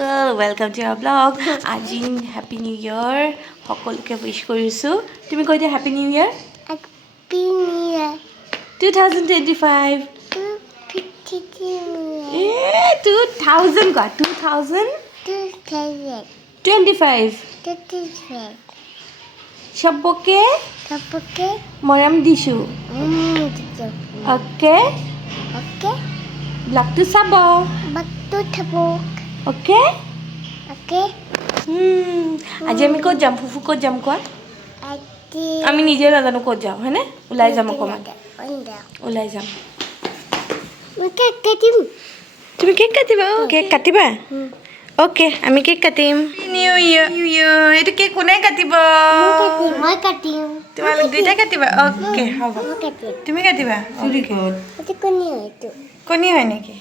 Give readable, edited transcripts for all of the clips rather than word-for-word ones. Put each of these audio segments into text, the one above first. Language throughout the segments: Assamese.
people, welcome to our vlog. আজি happy new year. সকলোকে wish কৰিছো. তুমি কৈ দিয়া happy new year. Happy New Year. 2025. 2000 কা 2025. সবকে মৰম দিছো. Okay. ব্লগটো চাব. Okay. আজি আমি ক'ত যাম ফুফু ক'ত যাম কোৱা আমি নিজে নাজানো ক'ত যাম হয়নে ওলাই যাম অকমান ওলাই যাম তুমি কেক কাটিবা কেক কাটিবা ওকে আমি কেক কাটিম নিউ ইয়াৰ এইটো কেক কোনে কাটিব মই কাটিম তোমালোক দুইটা কাটিবা ওকে হ'ব তুমি কাটিবা ভেৰি গুড এইটো কণী হয়তো কণী হয় নেকি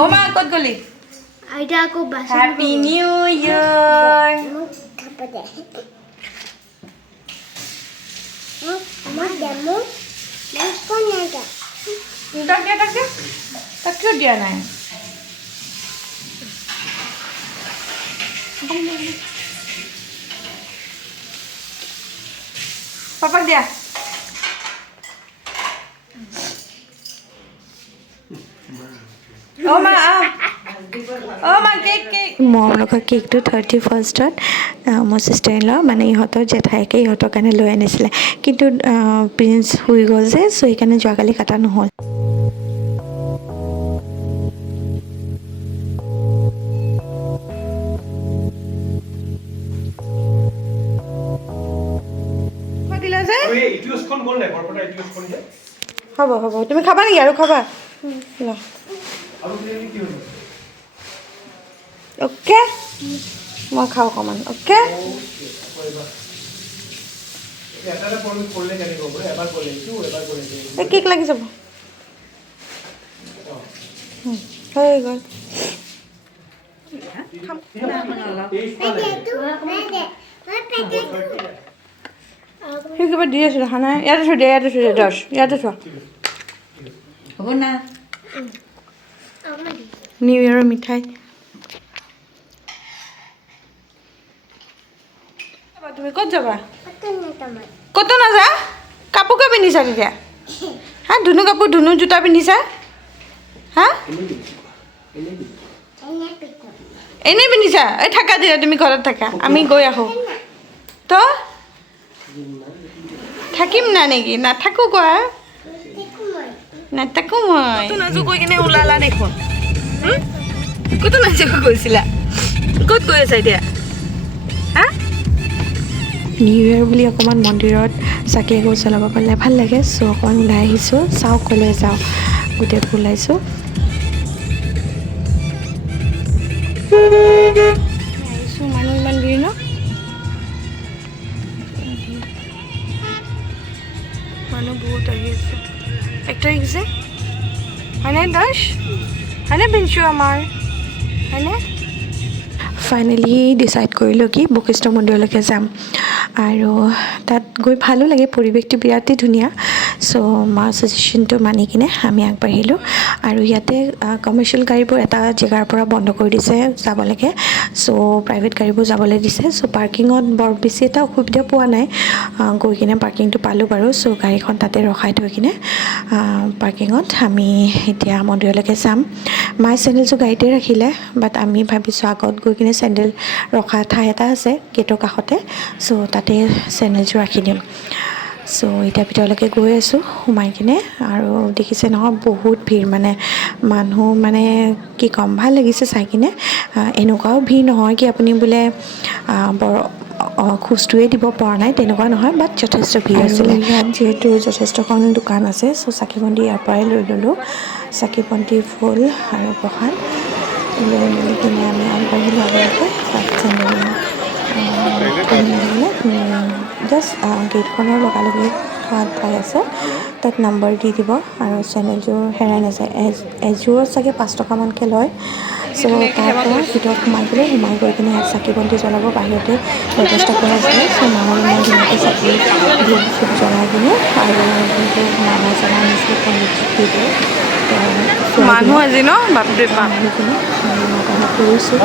ও মা ক'ত গলি আইতা আকৌ বাসন হ্যাপি নিউ ইয়ার খাপা দে আমার ডেমো কোন নাইটা tak কিয় দিয়া নাই পাপাক দিয়া ও মা মম লগা কেকটো 31st মোৰ সিস্টাৰ ইন ল মানে ইহঁতৰ জেঠাইকে ইহঁতৰ কাৰণে লৈ আনিছিলে কিন্তু প্ৰিন্স হৈ গ'ল যে সো সেইকাৰণে যোৱাকালি কাটা নহ'ল হ'ব তুমি খাবা নেকি আৰু খাবা ওকে মই খাওঁ অকণমান ওকে কেক লাগি যাব হৈ গ'ল সেই কিবা দি আছোঁ দেখা নাই ইয়াতে থৈ দিয়া দছ ইয়াতে থোৱা হ'ব না নিউ ইয়েৰৰ মিঠাই তুমি ক'ত যাবা ক'তো নাযা কাপোৰ কিয় পিন্ধিছা তেতিয়া হা ধুনু কাপোৰ ধুনু জোতা পিন্ধিছা হা এনেই পিন্ধিছা এই থাকা দিয়া তুমি ঘৰত থাকা আমি গৈ আহোঁ তো থাকিম না নেকি নাথাকোঁ কোৱা নাথাকোঁ মই নাজো কৈ কিনে ওলালা দেখোন ক'তো নাযাব গৈছিলা ক'ত গৈ আছা এতিয়া হা নিউ ইয়েৰ বুলি অকণমান মন্দিৰত চাকি এগছ জ্বলাব পাৰিলে ভাল লাগে চ' অকণমান ওলাই আহিছোঁ চাওঁ ক'লৈ যাওঁ গোটেই ওলাইছোঁ আহিছোঁ মানুহ ইমান ভিৰ ন মানুহ বহুত আহি আছে 1 তাৰিখ যে হয়নে দশ হয়নে পিঞ্চু আমাৰ হয়নে ফাইনেলি ডিচাইড কৰিলোঁ কি বশিষ্ঠ মন্দিৰলৈকে যাম আৰু তাত গৈ ভালো লাগে পৰিৱেশটো বিৰাটেই ধুনীয়া চ' মাৰ ছাজেশ্যনটো মানি কিনে আমি আগবাঢ়িলোঁ আৰু ইয়াতে কমাৰ্চিয়েল গাড়ীবোৰ এটা জেগাৰ পৰা বন্ধ কৰি দিছে যাবলৈকে চ' প্ৰাইভেট গাড়ীবোৰ যাবলৈ দিছে চ' পাৰ্কিঙত বৰ বেছি এটা অসুবিধা পোৱা নাই গৈ কিনে পাৰ্কিংটো পালোঁ বাৰু চ' গাড়ীখন তাতে ৰখাই থৈ কিনে পাৰ্কিঙত আমি এতিয়া মন্দিৰলৈকে যাম মায়ে চেণ্ডেলযোৰ গাড়ীতে ৰাখিলে বাট আমি ভাবিছোঁ আগত গৈ কিনে চেণ্ডেল ৰখা ঠাই এটা আছে গেটৰ কাষতে চ' তাতে চেণ্ডেলযোৰ ৰাখি দিম চ' এতিয়া ভিতৰলৈকে গৈ আছোঁ সোমাই কিনে আৰু দেখিছে নহয় বহুত ভিৰ মানে মানুহ মানে কি ক'ম ভাল লাগিছে চাই কিনে এনেকুৱাও ভিৰ নহয় কি আপুনি বোলে বৰ খোজটোৱে দিব পৰা নাই তেনেকুৱা নহয় বাট যথেষ্ট ভিৰ আছিলে ইয়াত যিহেতু যথেষ্টখন দোকান আছে চ' চাকি বন্তি ইয়াৰ পৰাই লৈ ল'লোঁ চাকি বন্তি ফুল আৰু প্ৰসাদ লৈ মেলি কিনে আমি আগবাঢ়িলোঁ আগলৈকে তাত চেণ্ডেল জাষ্ট গেটখনৰ লগালগি হাত ভাই আছে তাত নম্বৰ দি দিব আৰু চেণ্ডেলযোৰ হেৰাই নাযায় এযোৰত চাগে 5 টকামানকৈ লয় চ' তাৰপৰা ভিতৰত সোমাই গৈ কিনে ইয়াত চাকি বন্তি জ্বলাব বাহিৰতে ব্যৱস্থা কৰা আছে চ' মা আৰু মই ধুনীয়াকৈ চাকি ধূপ চুপ জ্বলাই কিনে আৰু যোনটো মালা চালা আনিছিলোঁ পণ্ডিতজীক দি দিলোঁ মানুহ আজি ন বাপৰে বাপ আহি কিনে মাতালত কৰিছোঁ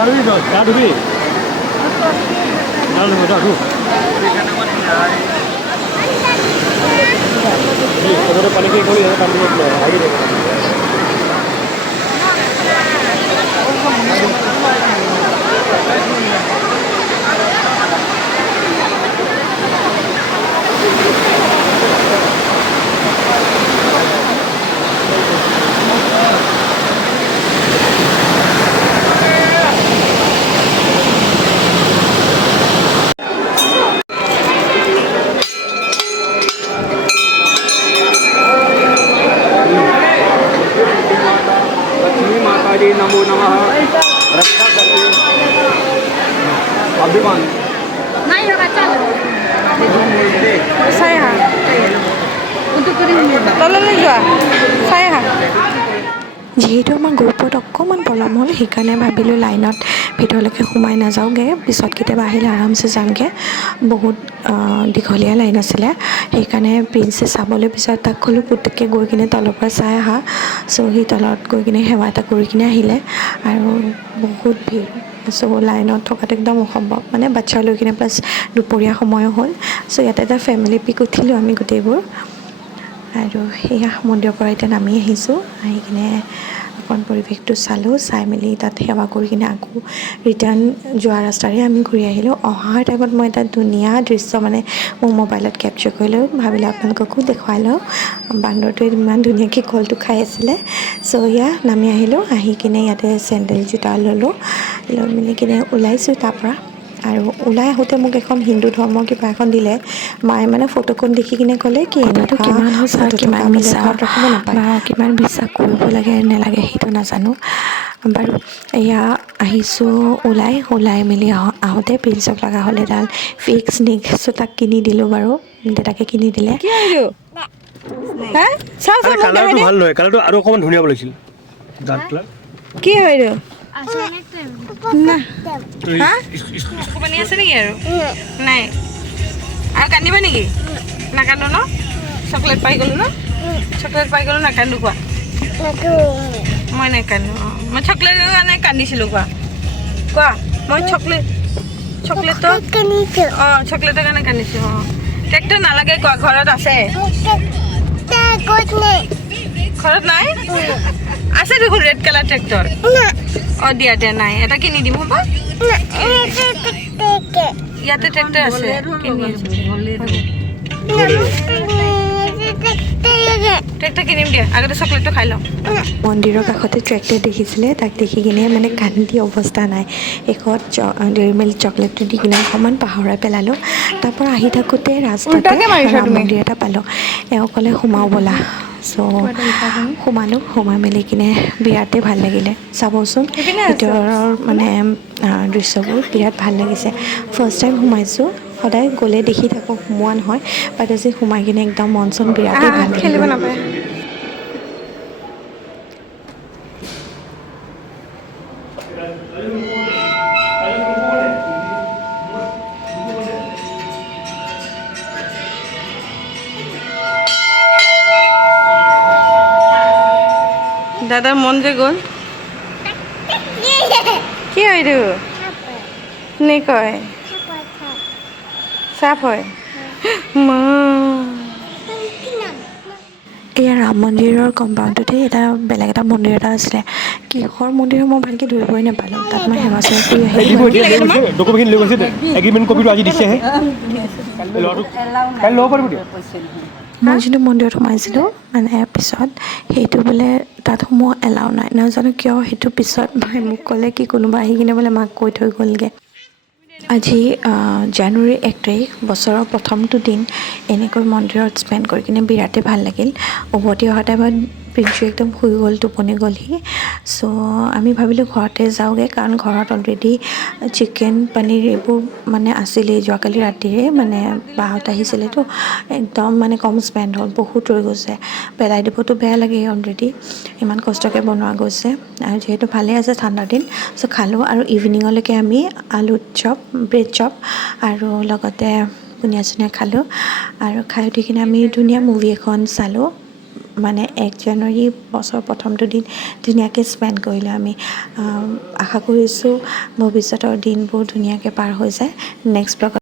नमो नमः रक्षा करिए अभिमान চাই আহা তললৈ যোৱা চাই আহা যিহেতু আমাৰ গ্ৰুপত অকণমান পলম হ'ল সেইকাৰণে ভাবিলোঁ লাইনত ভিতৰলৈকে সোমাই নাযাওঁগৈ পিছত কেতিয়াবা আহিলে আৰামছে যামগৈ বহুত দীঘলীয়া লাইন আছিলে সেইকাৰণে প্ৰিন্সে চাবলৈ পিছত তাক ক'লোঁ পুতুককৈ গৈ কিনে তলৰ পৰা চাই আহা চ' সি তলত গৈ কিনে সেৱা এটা কৰি কিনে আহিলে আৰু বহুত ভিৰ চ' লাইনত থকাটো একদম অসম্ভৱ মানে বাচ্ছা লৈ কিনে প্লাছ দুপৰীয়া সময়ো হ'ল চ' ইয়াতে এটা ফেমিলি পিক উঠিলোঁ আমি গোটেইবোৰ আৰু সেয়া মন্দিৰৰ পৰা এতিয়া নামি আহিছোঁ আহি কিনে অকণ পৰিৱেশটো চালোঁ চাই মেলি তাত সেৱা কৰি কিনে আকৌ ৰিটাৰ্ণ যোৱা ৰাস্তাৰে আমি ঘূৰি আহিলোঁ অহাৰ টাইমত মই এটা ধুনীয়া দৃশ্য মানে মোৰ মোবাইলত কেপচাৰ কৰিলোঁ ভাবিলোঁ আপোনালোককো দেখুৱাই লওঁ বান্দৰটোৱে ইমান ধুনীয়াকৈ কলটো খাই আছিলে চ' এয়া নামি আহিলোঁ আহি কিনে ইয়াতে চেণ্ডেল জোতা ল'লোঁ লৈ মেলি কিনে ওলাইছোঁ তাৰপৰা আৰু ওলাই আহোঁতে মোক এখন হিন্দু ধৰ্মৰ কিবা এখন দিলে মায়ে মানে ফটোখন দেখি কিনে ক'লে কি এনেকুৱা কিমান সঁচা কিমান মিছা বা কিমান বিশ্বাস কৰিব লাগে নালাগে সেইটো নাজানো বাৰু এয়া আহিছোঁ ওলাই মেলি আহোঁতে প্ৰিন্সক লগা হ'ল এডাল ফিক্স নেক্স তাক কিনি দিলোঁ বাৰু দেউতাকে কিনি দিলে কি হয়তো হা চাও চাও মোক কালাৰটো ভাল নহয় কালাৰটো আৰু অকমান ধুনীয়া বলাইছিল ডাৰ্ক কালাৰ কি হয়তো না হা হা অকমানি আছে নেকি আৰু নাই আৰু কান্দিবা নেকি নাকান্দো ন চকলেট পাই গ'লো ন চকলেট পাই গ'লো নাকান্দো কোৱা মই নাকান্দো অঁ মই চকলেটৰ কাৰণে কান্দিছিলোঁ কোৱা মই চকলেটৰ অঁ চকলেটৰ কাৰণে কান্দিছোঁ অঁ ট্ৰেক্টৰ নালাগে কোৱা ঘৰত আছে ঘৰত নাই আছে দেখোন ৰেড কালাৰ ট্ৰেক্টৰ অঁ দিয়া নাই এটা কিনি দিম হ'ব ইয়াতে ট্ৰেক্টৰ আছে কিনি ট্ৰেক্টৰ কিনিম দিয়া আগতে চকলেটটো খাই লওঁ মন্দিৰৰ কাষতে ট্ৰেক্টৰ দেখিছিলে তাক দেখি কিনে মানে কান্দি অৱস্থা নাই শেষত ডেইৰী মিল্ক চকলেটটো দি কিনে অকণমান পাহৰাই পেলালোঁ তাৰপৰা আহি থাকোঁতে ৰাস্তাতে উল্টাকে মাৰিছা ৰাম তুমি। মন্দিৰ এটা পালোঁ এওঁ ক'লে সোমাও ব'লা চ' সোমাই মেলি কিনে বিৰাটেই ভাল লাগিলে চাবচোন সেইপিনে আছে। ভিতৰৰ মানে দৃশ্যবোৰ বিৰাট ভাল লাগিছে ফাৰ্ষ্ট টাইম সোমাইছোঁ সদায় গ'লে দেখি থাকোঁ সোমোৱা নহয় বাট আজি সোমাই কিনে একদম মন চন বিৰাটেই ভাল লাগি খেলিব গ'ল নাপায় দাদাৰ মন যে গ'ল কি হয় এইটো কোনে কয় চাপ হয় মা এয়া ৰাম মন্দিৰৰ কম্পাউণ্ডতে এটা বেলেগ এটা মন্দিৰ এটা আছিলে কিহৰ মন্দিৰ মই ভালকৈ ধৰিবই নাপালোঁ তাত মই সেৱা চেৱা কৰি আহিলোঁ ডকুমেণ্ট লৈ গৈছে এগ্ৰিমেণ্ট কপিটো আজি দিছেহে কাইলৈ ল'ব পাৰিব দিয়ক মই যোনটো মন্দিৰত সোমাইছিলোঁ মানে পিছত সেইটো বোলে তাত সোমোৱা এলাও নাই নাজানো কিয় সেইটো পিছত মোক ক'লে কি কোনোবা আহি কিনে বোলে মাক কৈ থৈ গ'লগৈ আজি জানুৱাৰী 1 তাৰিখ বছৰৰ প্ৰথমটো দিন এনেকৈ মন্দিৰত স্পেণ্ড কৰি কিনে বিৰাটেই ভাল লাগিল উভতি অহা টাইমত প্ৰিন্সু একদম শুই গ'ল, টোপনি গ'লহি। চ' আমি ভাবিলোঁ ঘৰতে যাওঁগৈ, কাৰণ ঘৰত অলৰেডি চিকেন পনীৰ এইবোৰ মানে আছিলেই যোৱাকালি ৰাতিৰে, মানে বাহঁত আহিছিলেতো, একদম মানে কম স্পেণ্ড হ'ল, বহুত ৰৈ গৈছে। পেলাই দিবতো বেয়া লাগে অলৰেডি, ইমান কষ্টকৈ বনোৱা গৈছে, আৰু যিহেতু ভালেই আছে ঠাণ্ডাৰ দিন। চ' খালোঁ, আৰু ইভিনিঙলৈকে আমি আলু চপ, ব্ৰেড চপ আৰু লগতে বুনিয়া চুনিয়া খালোঁ। আৰু খাই উঠি কিনে আমি ধুনীয়া মুভি এখন চালোঁ। মানে 1 জানুৱাৰী বছৰৰ প্ৰথমটো দিন ধুনীয়াকৈ স্পেণ্ড কৰিলোঁ আমি। আশা কৰিছোঁ ভৱিষ্যতৰ দিনবোৰ ধুনীয়াকৈ পাৰ হৈ যায়। নেক্সট ব্লগত